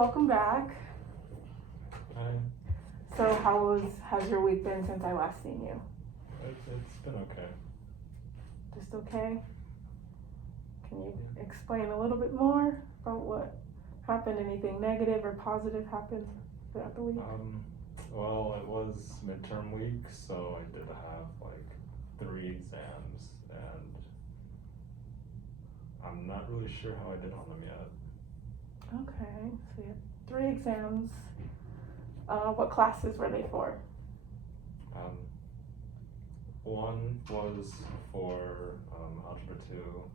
welcome back. Hi. So has your week been since I last seen you? It's been okay. Just okay? Can you explain a little bit more about what happened? Anything negative or positive happened throughout the week? Well, it was midterm week, so I did have like 3 exams, and I'm not really sure how I did on them yet. Okay, so you had 3 exams. What classes were they for? One was for Algebra 2,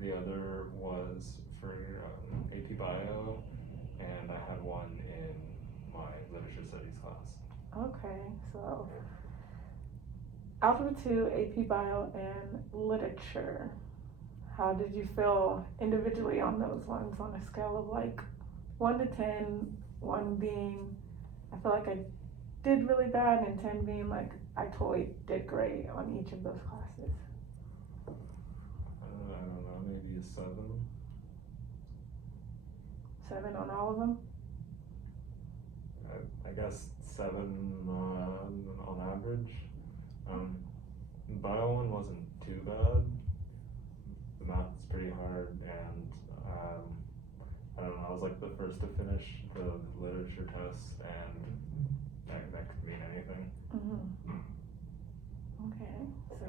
the other was for AP Bio, and I had one in my Literature Studies class. Okay, so Algebra 2, AP Bio, and Literature. How did you feel individually on those ones on a scale of like 1 to 10, 1 being I feel like I did really bad and 10 being like I totally did great on each of those classes? I don't know, maybe a 7. 7 on all of them? I guess 7 on average. Bio one wasn't too bad. The math's pretty hard, and I don't know, I was like the first to finish the literature test, and that could mean anything. Okay, so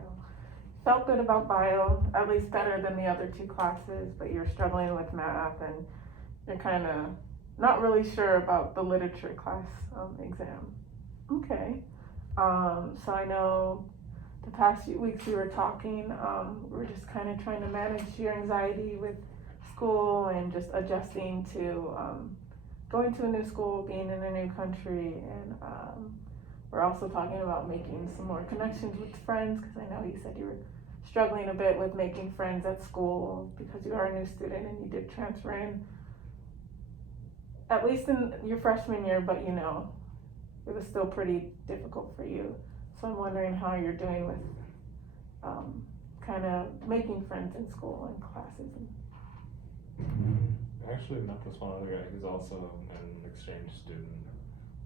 felt good about bio, at least better than the other 2 classes, but you're struggling with math and you're kind of not really sure about the literature class exam. Okay, so I know the past few weeks we were talking, we were just kind of trying to manage your anxiety with school and just adjusting to going to a new school, being in a new country, and we're also talking about making some more connections with friends, because I know you said you were struggling a bit with making friends at school because you are a new student and you did transfer in at least in your freshman year, but you know, it was still pretty difficult for you. So I'm wondering how you're doing with kind of making friends in school and classes. I actually met this one other guy who's also an exchange student,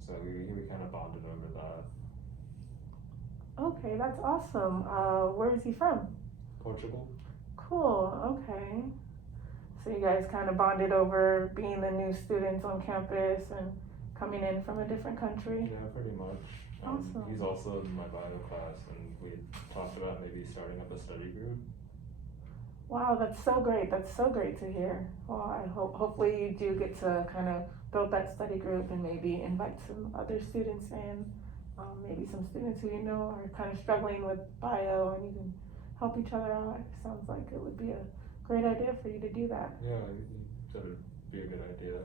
so we kind of bonded over that. Okay, that's awesome. Where is he from? Portugal. Cool, okay. So you guys kind of bonded over being the new students on campus and coming in from a different country? Yeah, pretty much. Awesome. He's also in my bio class, and we talked about maybe starting up a study group. Wow, that's so great. That's so great to hear. Well, I hopefully you do get to kind of build that study group and maybe invite some other students in, maybe some students who you know are kind of struggling with bio, and you can help each other out. It sounds like it would be a great idea for you to do that. Yeah, he said it'd be a good idea.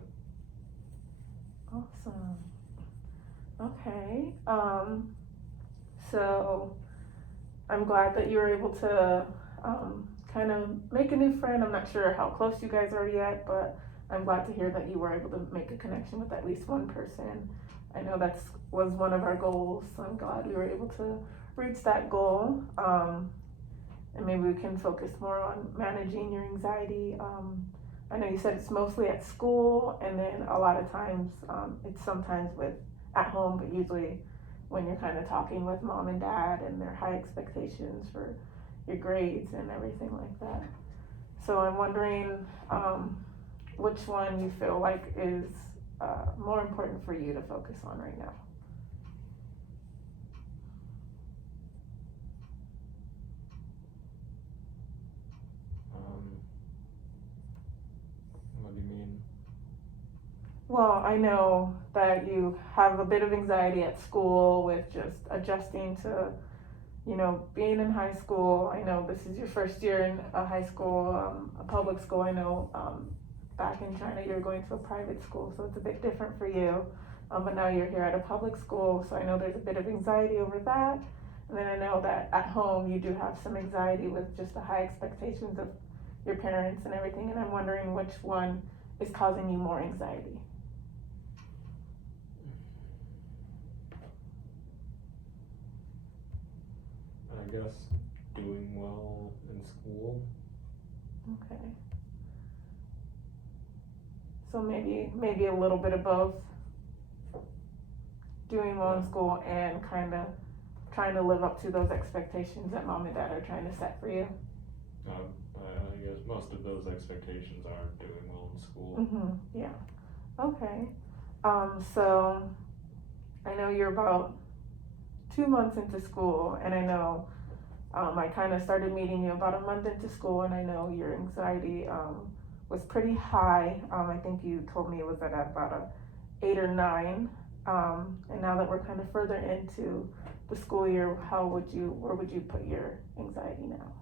Awesome. Okay. So I'm glad that you were able to kind of make a new friend. I'm not sure how close you guys are yet, but I'm glad to hear that you were able to make a connection with at least one person. I know that was one of our goals, so I'm glad we were able to reach that goal. And maybe we can focus more on managing your anxiety. I know you said it's mostly at school, and then a lot of times it's sometimes with at home, but usually when you're kind of talking with mom and dad and their high expectations for your grades and everything like that. So I'm wondering which one you feel like is more important for you to focus on right now. What do you mean? Well, I know that you have a bit of anxiety at school with just adjusting to, you know, being in high school. I know this is your first year in a high school, a public school. I know back in China you're going to a private school, so it's a bit different for you. But now you're here at a public school, so I know there's a bit of anxiety over that. And then I know that at home you do have some anxiety with just the high expectations of your parents and everything. And I'm wondering which one is causing you more anxiety. I guess doing well in school. Okay. So maybe a little bit of both. Doing well in school and kind of trying to live up to those expectations that mom and dad are trying to set for you. I guess most of those expectations are doing well in school. Mm-hmm. Yeah. Okay. So I know you're about 2 months into school, and I know I kind of started meeting you about a month into school, and I know your anxiety was pretty high. I think you told me it was at about a 8 or 9. And now that we're kind of further into the school year, where would you put your anxiety now?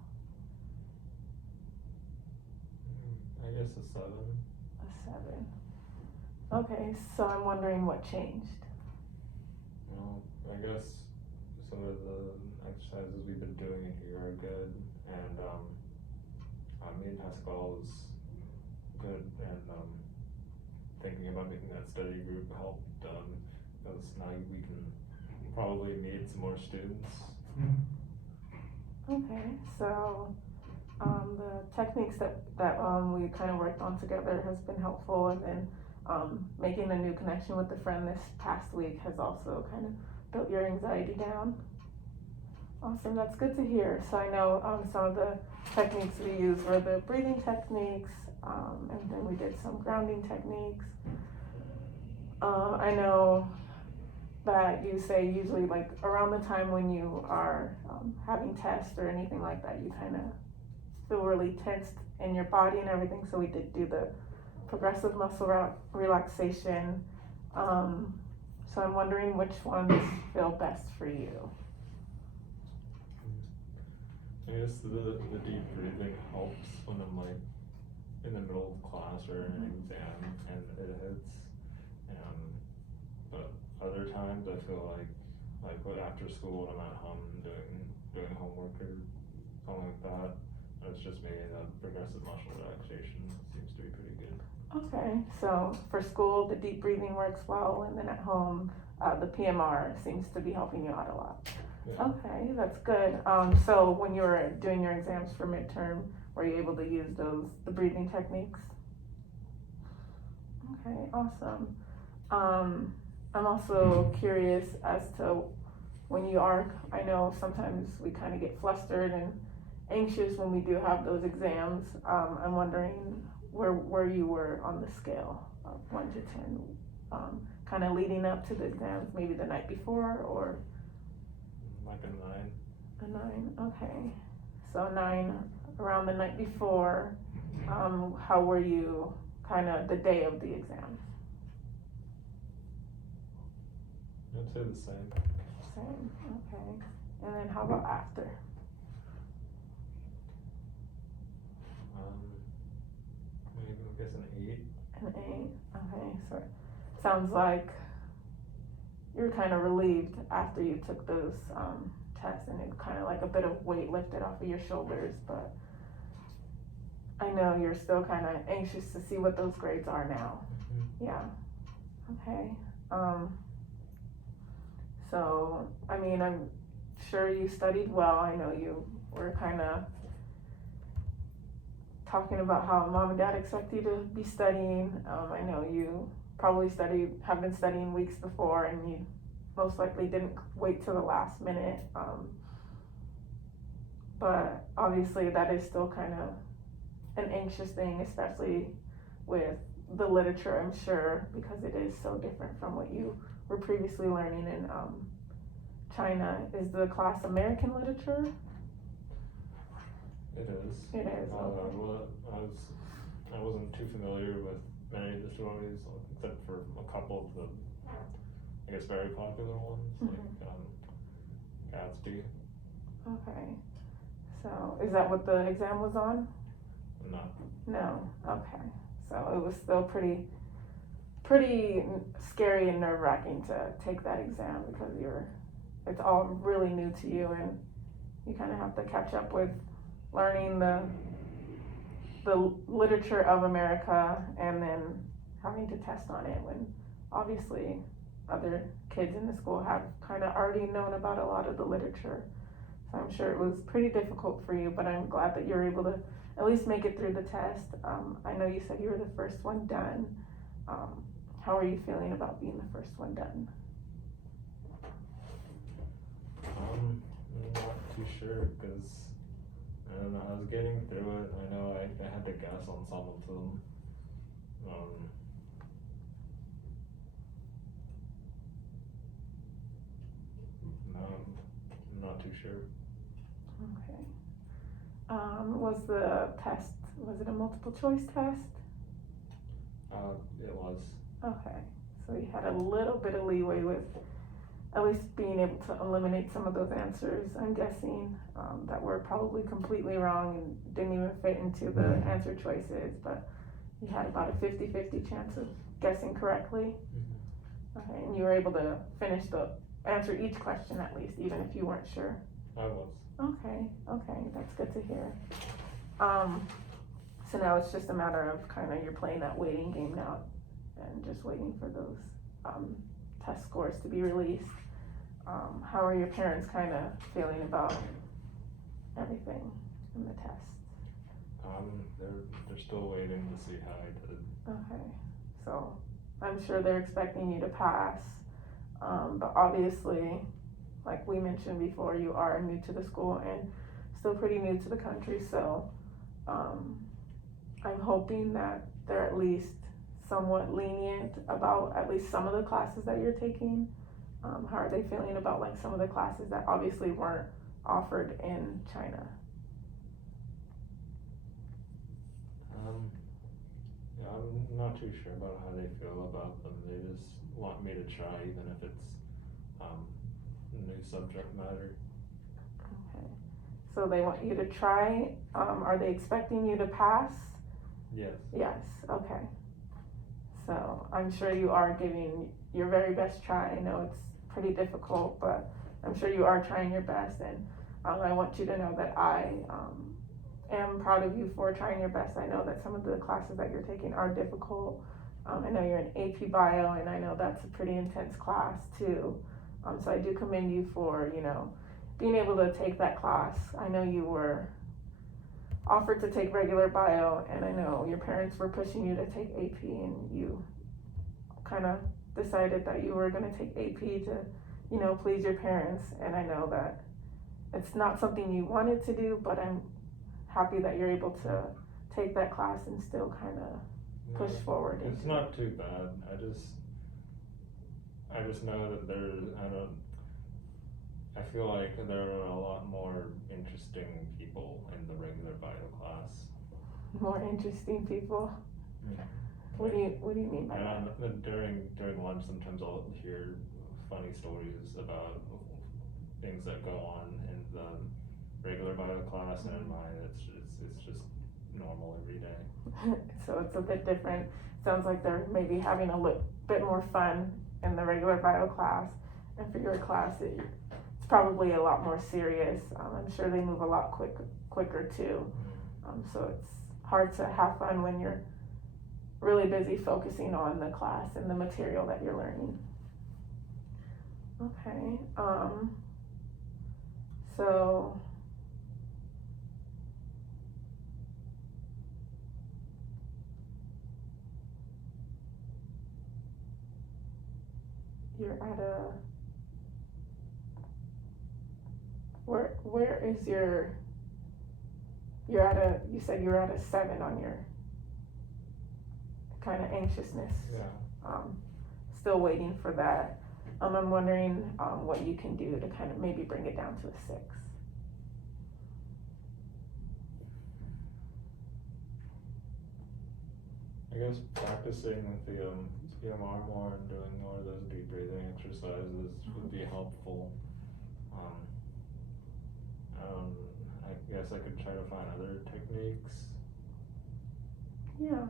I guess a 7. A 7. Okay, so I'm wondering what changed. Well, I guess some of the exercises we've been doing here are good, and me and Pascal is good, and thinking about making that study group helped, because now we can probably meet some more students. Okay, so the techniques that we kind of worked on together has been helpful, and then making a new connection with a friend this past week has also kind of built your anxiety down. Awesome, that's good to hear. So I know some of the techniques we used were the breathing techniques, and then we did some grounding techniques. I know that you say usually like around the time when you are having tests or anything like that, you kind of feel really tensed in your body and everything. So we did do the progressive muscle relaxation. So I'm wondering which ones feel best for you. I guess the deep breathing helps when I'm like in the middle of class or an exam and it hits. But other times I feel like after school when I'm at home doing homework or something like that, it's just me. The progressive muscle relaxation seems to be pretty good. Okay, so for school the deep breathing works well, and then at home the PMR seems to be helping you out a lot. Yeah. Okay, that's good. So when you were doing your exams for midterm, were you able to use the breathing techniques? Okay, awesome. I'm also curious as to when you are, I know sometimes we kind of get flustered and anxious when we do have those exams. I'm wondering where you were on the scale of 1 to 10, kind of leading up to the exams, maybe the night before, or? Like a 9. A 9, okay. So 9 around the night before. How were you kind of the day of the exam? I'd say the same. Same, okay. And then how about after? Maybe I guess an 8. An 8, okay. So it sounds like you're kind of relieved after you took those tests, and it kind of like a bit of weight lifted off of your shoulders, but I know you're still kind of anxious to see what those grades are now. Mm-hmm. Yeah, okay. So, I mean, I'm sure you studied well. I know you were kind of talking about how mom and dad expect you to be studying. I know you probably have been studying weeks before, and you most likely didn't wait till the last minute. But obviously that is still kind of an anxious thing, especially with the literature, I'm sure, because it is so different from what you were previously learning in China. Is the class American literature? It is. It is. Okay. Well, I wasn't too familiar with many of the stories, except for a couple of the, I guess, very popular ones, like Gatsby. Okay. So, is that what the exam was on? No. No. Okay. So it was still pretty scary and nerve-wracking to take that exam because it's all really new to you, and you kind of have to catch up with learning the literature of America and then having to test on it when obviously other kids in the school have kind of already known about a lot of the literature. So I'm sure it was pretty difficult for you, but I'm glad that you were able to at least make it through the test. I know you said you were the first one done. How are you feeling about being the first one done? I'm not too sure, because I don't know, I was getting through it. I know I had to guess on some of them. No, I'm not too sure. Okay. Was the test, was it a multiple choice test? It was. Okay, so you had a little bit of leeway with at least being able to eliminate some of those answers, I'm guessing, that were probably completely wrong and didn't even fit into the answer choices, but you had about a 50-50 chance of guessing correctly. Okay, and you were able to answer each question at least, even if you weren't sure. I was. Okay, that's good to hear. So now it's just a matter of kind of you're playing that waiting game now and just waiting for those test scores to be released. How are your parents kind of feeling about everything in the test? They're still waiting to see how I did. Okay, so I'm sure they're expecting you to pass, but obviously, like we mentioned before, you are new to the school and still pretty new to the country, so I'm hoping that they're at least somewhat lenient about at least some of the classes that you're taking. How are they feeling about like some of the classes that obviously weren't offered in China? Yeah, I'm not too sure about how they feel about them. They just want me to try, even if it's new subject matter. Okay, so they want you to try. Are they expecting you to pass? Yes. Yes, okay. So I'm sure you are giving your very best try. I know it's pretty difficult, but I'm sure you are trying your best, and I want you to know that I am proud of you for trying your best. I know that some of the classes that you're taking are difficult. I know you're in AP Bio, and I know that's a pretty intense class too. So I do commend you for, being able to take that class. I know you were offered to take regular bio, and I know your parents were pushing you to take AP, and you kind of decided that you were going to take AP to, please your parents. And I know that it's not something you wanted to do, but I'm happy that you're able to take that class and still kind of push forward. It's not too bad. I just know that I feel like there are a lot more interesting people in the regular bio class. More interesting people? Mm-hmm. What do you mean by that? During lunch, sometimes I'll hear funny stories about things that go on in the regular bio class, and in mine, it's just normal every day. So it's a bit different. Sounds like they're maybe having a bit more fun in the regular bio class, and for your class, it's probably a lot more serious. I'm sure they move a lot quicker too. So it's hard to have fun when you're really busy focusing on the class and the material that you're learning. Okay, so you're at a, where is you said you're at a 7 on your kind of anxiousness. Yeah. Still waiting for that. I'm wondering what you can do to kind of maybe bring it down to a 6. I guess practicing with the PMR more and doing more of those deep breathing exercises would be helpful. I guess I could try to find other techniques. Yeah.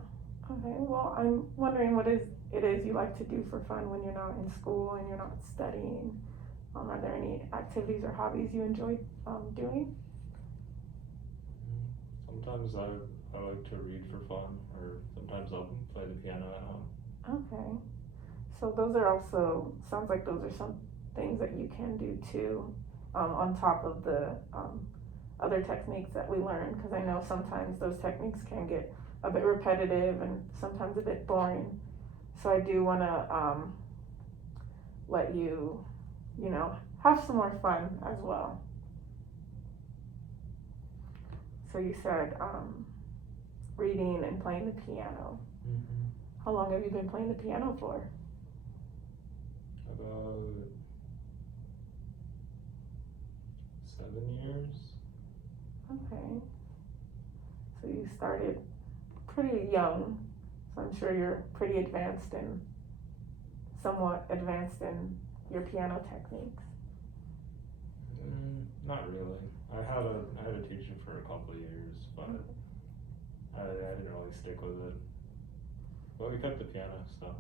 Okay. Well, I'm wondering what it is you like to do for fun when you're not in school and you're not studying. Are there any activities or hobbies you enjoy doing? Sometimes I like to read for fun, or sometimes I'll play the piano at home. Okay. So those are also, sounds like those are some things that you can do too, on top of the other techniques that we learn, because I know sometimes those techniques can get a bit repetitive and sometimes a bit boring. so I do want to let you, have some more fun as well. So you said reading and playing the piano. Mm-hmm. How long have you been playing the piano for? About 7 years. Okay. So you started pretty young, so I'm sure you're pretty somewhat advanced in your piano techniques. Not really. I had a teacher for a couple of years, but I didn't really stick with it. But we kept the piano stuff.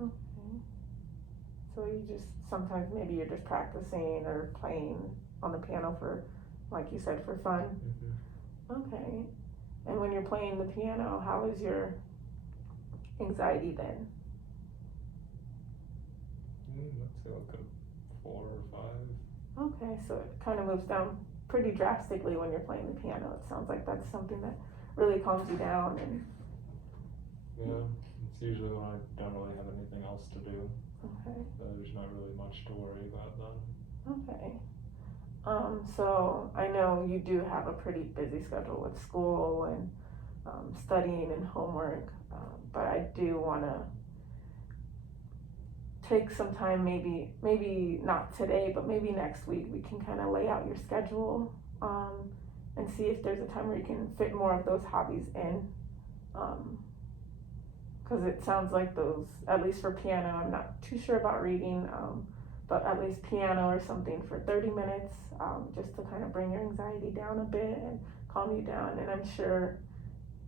Okay. So you just, sometimes maybe you're just practicing or playing on the piano for, like you said, for fun. Mm-hmm. Okay. And when you're playing the piano, how is your anxiety then? Let's say like a 4 or 5. Okay, so it kind of moves down pretty drastically when you're playing the piano. It sounds like that's something that really calms you down. And yeah, it's usually when I don't really have anything else to do. okay. There's not really much to worry about then. Okay. So I know you do have a pretty busy schedule with school and studying and homework, but I do want to take some time, maybe not today, but maybe next week, we can kind of lay out your schedule and see if there's a time where you can fit more of those hobbies in. Because it sounds like those, at least for piano, I'm not too sure about reading, but at least piano or something for 30 minutes, just to kind of bring your anxiety down a bit and calm you down. And I'm sure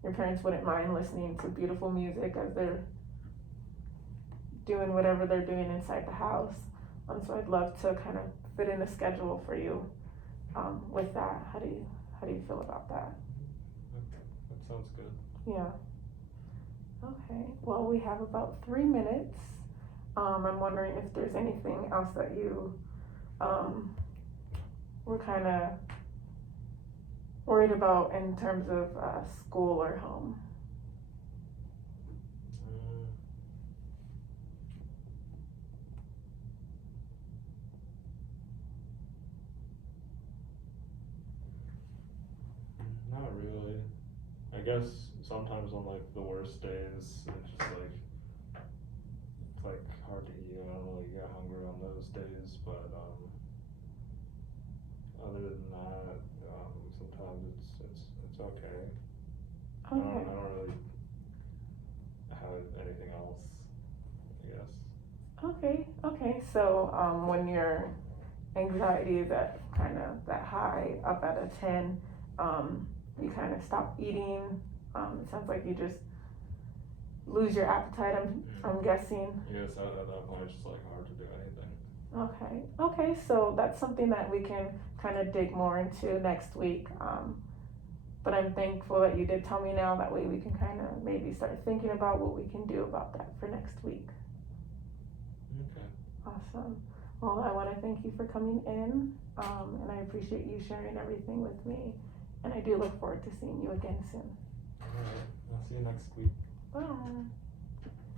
your parents wouldn't mind listening to beautiful music as they're doing whatever they're doing inside the house. So I'd love to kind of fit in a schedule for you with that. How do you feel about that? That sounds good. Yeah. Okay. Well, we have about 3 minutes. I'm wondering if there's anything else that you were kind of worried about in terms of school or home. Not really. I guess sometimes on like the worst days, it's just like it's like hard to eat. I don't really get hungry on those days, but other than that, sometimes it's okay. Okay. I don't really have anything else, I guess. Okay. So when your anxiety is at kind of that high, up at a 10, you kind of stop eating. It sounds like you just lose your appetite, I'm guessing. Yes, at that point it's just like hard to do anything. Okay, so that's something that we can kind of dig more into next week. But I'm thankful that you did tell me now. That way we can kind of maybe start thinking about what we can do about that for next week. Okay. Awesome. Well, I want to thank you for coming in, and I appreciate you sharing everything with me. And I do look forward to seeing you again soon. Alright, I'll see you next week. Bye.